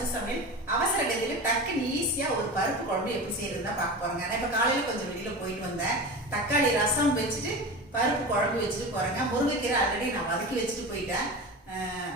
சரசு சமையல் அவசர கதியில் டக்குன்னு ஈஸியாக ஒரு பருப்பு குழம்பு எப்படி செய்யறதுதான் பார்க்க போறேங்க. நான் இப்போ காலையில் கொஞ்சம் வெளியில் போயிட்டு வந்தேன். தக்காளி ரசம் வச்சுட்டு பருப்பு குழம்பு வச்சுட்டு போறேங்க. முருங்கைக்கீரை ஆல்ரெடி நான் வதக்கி வச்சுட்டு போயிட்டேன்.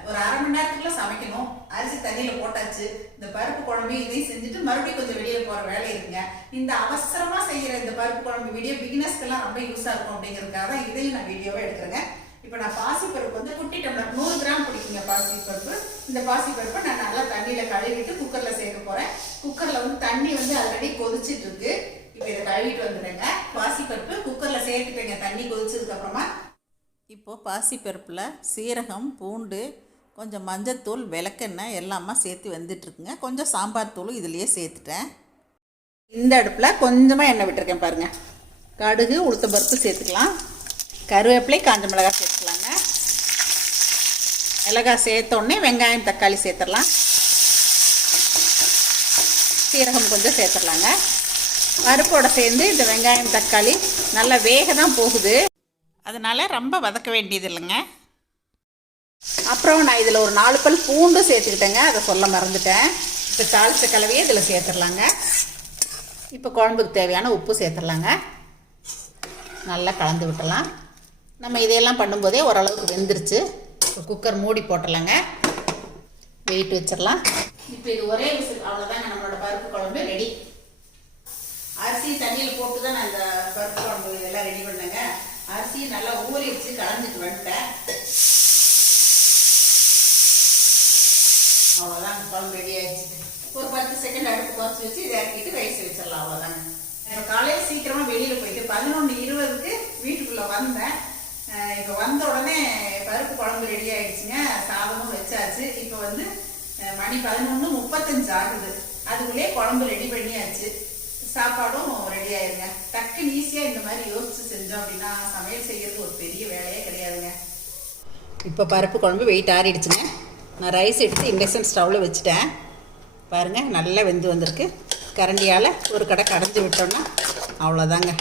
ஒரு அரை மணி நேரத்துக்குள்ள சமைக்கணும். அரிசி தண்ணியில் போட்டாச்சு. இந்த பருப்பு குழம்பு இதையும் செஞ்சுட்டு மறுபடியும் கொஞ்சம் வெளியில் போகிற வேலை இருக்குங்க. இந்த அவசரமாக செய்கிற இந்த பருப்பு குழம்பு வீடியோ பிகினர்ஸ்க்கெல்லாம் ரொம்ப யூஸாக இருக்கும் அப்படிங்கிறதுக்காக தான் இதையும் நான் வீடியோவை எடுக்கிறேங்க. இப்போ நான் பாசிப்பருப்பு வந்து குட்டி டம்ளர் 100 கிராம் பிடிக்குங்க பாசிப்பருப்பு. இந்த பாசிப்பருப்பை நான் நல்லா தண்ணியில் கழுவிட்டு குக்கரில் சேர்க்க போகிறேன். குக்கரில் வந்து தண்ணி வந்து ஆல்ரெடி கொதிச்சிட்டு இருக்கு. இப்போ இதை கழுவிட்டு வந்துடுங்க. பாசிப்பருப்பு குக்கரில் சேர்த்துட்டேங்க தண்ணி கொதிச்சதுக்கப்புறமா. இப்போது பாசிப்பருப்பில் சீரகம், பூண்டு, கொஞ்சம் மஞ்சத்தூள், விளக்கெண்ணெய் எல்லாமே சேர்த்து வந்துட்டுருக்குங்க. கொஞ்சம் சாம்பார் தூள் இதுலேயே சேர்த்துட்டேன். இந்த அடுப்பில் கொஞ்சமாக எண்ணெய் விட்டுருக்கேன் பாருங்கள். கடுகு, உளுத்தம்பருப்பு சேர்த்துக்கலாம். கருவேப்பிலை, காஞ்ச மிளகாய் சேர்த்துக்கலாங்க. மிளகாய் சேர்த்தோடனே வெங்காயம், தக்காளி சேர்த்துடலாம். சீரகம் கொஞ்சம் சேர்த்துடலாங்க. பருப்போடு சேர்ந்து இந்த வெங்காயம், தக்காளி நல்லா வேக தான் போகுது. அதனால் ரொம்ப வதக்க வேண்டியது இல்லைங்க. அப்புறம் நான் இதில் ஒரு 4 பல் பூண்டு சேர்த்துக்கிட்டேங்க. அதை சொல்ல மறந்துட்டேன். இப்போ தாளித்த கலவையை இதில் சேர்த்துடலாங்க. இப்போ குழம்புக்கு தேவையான உப்பு சேர்த்துடலாங்க. நல்லா கலந்து விட்டுடலாம். நம்ம இதையெல்லாம் பண்ணும்போதே ஓரளவுக்கு வெந்துருச்சு. இப்போ குக்கர் மூடி போட்டுடலாங்க. வெயிட் வச்சிடலாம். இப்போ இது ஒரே விசில், அவ்வளோதாங்க. நம்மளோட பருப்பு குழம்பு ரெடி. அரிசி தண்ணியில் போட்டு தான் நான் இந்த பருப்பு குழம்பு எல்லாம் ரெடி பண்ணேங்க. அரிசியை நல்லா ஊறி வச்சு கலந்துட்டு வந்துட்டேன். அவ்வளோதாங்க, குழம்பு ரெடி ஆயிடுச்சு. ஒரு 10 செகண்ட் அடுப்பு குறைச்சி வச்சு இதை இறக்கிட்டு ரைஸ் வச்சிடலாம். அவ்வளோதாங்க. இப்போ காலையில் சீக்கிரமாக வெளியில் போயிட்டு 11:20க்கு வீட்டுக்குள்ளே வந்தேன். இப்போ வந்த உடனே பருப்பு குழம்பு ரெடி ஆயிடுச்சுங்க. சாதமும் வச்சாச்சு. இப்போ வந்து மணி 11:35 ஆகுது. அதுக்குள்ளே குழம்பு ரெடி பண்ணியாச்சு. சாப்பாடும் ரெடி ஆயிருங்க. டக்குன்னு ஈஸியாக இந்த மாதிரி யோசிச்சு செஞ்சோம் அப்படின்னா சமையல் செய்கிறது ஒரு பெரிய வேலையே கிடையாதுங்க. இப்போ பருப்பு குழம்பு வெயிட் ஆறிடுச்சுங்க. நான் ரைஸ் எடுத்து இண்டக்ஷன் ஸ்டவ்வில் வச்சுட்டேன். பாருங்கள், நல்லா வெந்து வந்திருக்கு. கரண்டியால் ஒரு கடை கடைஞ்சி விட்டோம்னா அவ்வளோதாங்க.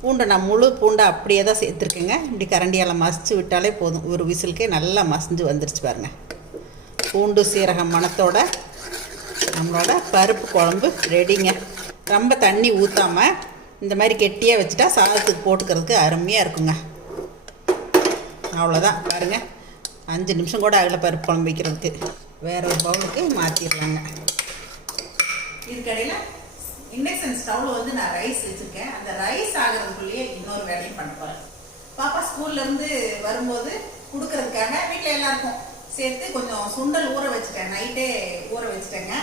பூண்டை நான் முழு பூண்டை அப்படியே தான் சேர்த்துருக்கேங்க. இப்படி கரண்டியால் மசிச்சு விட்டாலே போதும். ஒரு விசிலுக்கே நல்லா மசிஞ்சு வந்துருச்சு பாருங்கள். பூண்டு சீரகம் மணத்தோட நம்மளோட பருப்பு குழம்பு ரெடிங்க. ரொம்ப தண்ணி ஊற்றாமல் இந்த மாதிரி கெட்டியாக வச்சுட்டா சாதத்துக்கு போட்டுக்கிறதுக்கு அருமையாக இருக்குங்க. அவ்வளோதான் பாருங்கள். 5 நிமிஷம் கூட ஆகலை பருப்பு குழம்பு வைக்கிறதுக்கு. வேறு ஒரு பவுலுக்கு மாற்றிடலாங்க. இதுக்கடையில் இண்டக்ஷன் ஸ்டவ்வில் வந்து நான் ரைஸ் வச்சுருக்கேன். அந்த ரைஸ் ஆகிறதுக்குள்ளேயே இன்னொரு வேலையும் பண்ண போகிறேன். பாப்பா ஸ்கூல்லேருந்து வரும்போது கொடுக்கறதுக்காக வீட்டில் எல்லாருக்கும் சேர்த்து கொஞ்சம் சுண்டல் ஊற வச்சுட்டேன். நைட்டே ஊற வச்சுட்டேங்க.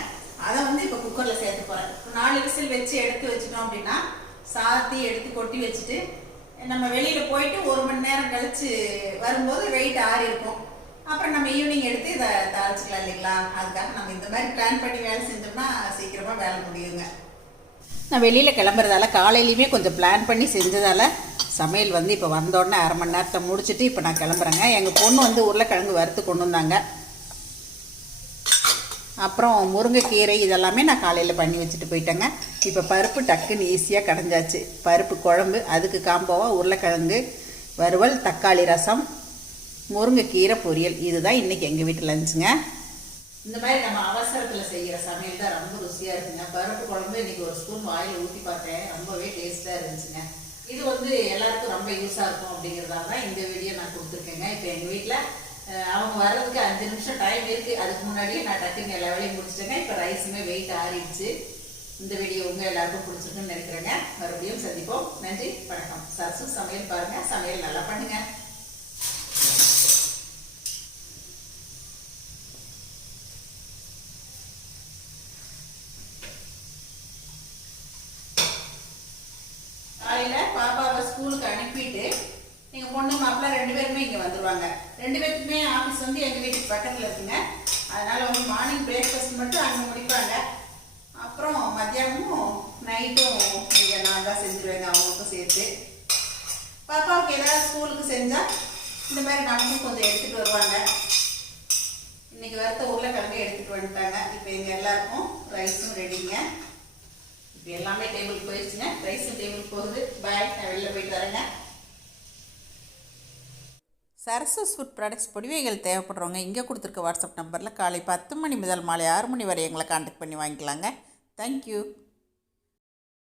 அதை வந்து இப்போ குக்கரில் சேர்த்து போகிறேன். 4 விசில் வச்சு எடுத்து வச்சிட்டோம் அப்படின்னா சாத்தி எடுத்து கொட்டி வச்சுட்டு நம்ம வெளியில் போயிட்டு 1 மணி நேரம் கழித்து வரும்போது வெயிட் ஆறி இருக்கும். அப்புறம் நம்ம ஈவினிங் எடுத்து இதை தாளிச்சிக்கலாம் இல்லைங்களா? அதுக்காக நம்ம இந்த மாதிரி பிளான் பண்ணி வேலை செஞ்சோம்னா சீக்கிரமாக வேலை முடியுங்க. நான் வெளியில் கிளம்புறதால காலையிலையுமே கொஞ்சம் பிளான் பண்ணி செஞ்சதால் சமையல் வந்து இப்போ வந்தோடனே அரை மணி நேரத்தை முடிச்சுட்டு இப்போ நான் கிளம்புறேங்க. எங்கள் பொண்ணு வந்து உருளைக்கிழங்கு வறுத்து கொண்டு வந்தாங்க. அப்புறம் முருங்கைக்கீரை இதெல்லாமே நான் காலையில் பண்ணி வச்சுட்டு போயிட்டேங்க. இப்போ பருப்பு டக்குன்னு ஈஸியாக கடைஞ்சாச்சு. பருப்பு குழம்பு, அதுக்கு காம்போவாக உருளைக்கிழங்கு வறுவல், தக்காளி ரசம், முருங்கைக்கீரை பொரியல். இதுதான் இன்றைக்கி எங்கள் வீட்டு லஞ்சுங்க. இந்த மாதிரி நம்ம அவசரத்தில் செய்கிற சமையல் தான் ரொம்ப ருசியாக இருக்குங்க. பருப்பு குழம்பு இன்றைக்கி ஒரு ஸ்பூன் வாயில் ஊற்றி பார்த்தேன். ரொம்பவே டேஸ்ட்டாக இருந்துச்சுங்க. இது வந்து எல்லாருக்கும் ரொம்ப யூஸாக இருக்கும் அப்படிங்கிறதால தான் இந்த வீடியோ நான் கொடுத்துருக்கேங்க. இப்போ எங்கள் வீட்டில் அவங்க வர்றதுக்கு 5 நிமிஷம் டைம் இருக்குது. அதுக்கு முன்னாடியே நான் டக்குன்னு எல்லா வேலையும் முடிச்சிட்டேங்க. இப்போ ரைஸுமே வெயிட் ஆறிடுச்சு. இந்த வீடியோ உங்கள் எல்லாருக்கும் பிடிச்சிருக்குன்னு நினைக்கிறேங்க. மறுபடியும் சந்திப்போம். நன்றி, வணக்கம். சரசு சமையல் பாருங்கள். சமையல் நல்லா பண்ணுங்கள். காலையில் பாப்பாவை ஸ்கூலுக்கு அனுப்பிட்டு எங்கள் பொண்ணு மாப்பிள்ளை 2 பேருமே இங்கே வந்துடுவாங்க. 2 பேருக்குமே ஆஃபீஸ் வந்து எங்கள் வீட்டுக்கு பக்கத்தில் இருக்குங்க. அதனால் அவங்க மார்னிங் பிரேக்ஃபாஸ்ட் மட்டும் அங்கே முடிப்பாங்க. அப்புறம் மத்தியானமும் நைட்டும் இங்கே நான் தான் செஞ்சுருவேங்க அவங்களுக்கும் சேர்த்து. பாப்பாவுக்கு ஏதாவது ஸ்கூலுக்கு செஞ்சால் இந்த மாதிரி நமக்கும் கொஞ்சம் எடுத்துகிட்டு வருவாங்க. இன்றைக்கி வறுத்த உருளைக்கிழங்கு எடுத்துகிட்டு வந்துட்டாங்க. இப்போ எங்கள் எல்லாருக்கும் ரைஸும் ரெடிங்க. இப்போ எல்லாமே டேபிளுக்கு போயிடுச்சுங்க. ரைஸும் டேபிளுக்கு போகுது. பாய், நான் வெளில போயிட்டு வரேங்க. சரஸ்வஸ் ஃபுட் ப்ராடக்ட்ஸ் பொடிவைகள் தேவைப்படுறவங்க இங்கே கொடுத்துருக்க வாட்ஸ்அப் நம்பரில் காலை 10 மணி முதல் மாலை 6 மணி வரை எங்களை கான்டாக்ட் பண்ணி வாங்கிக்கலாங்க. தேங்க்யூ.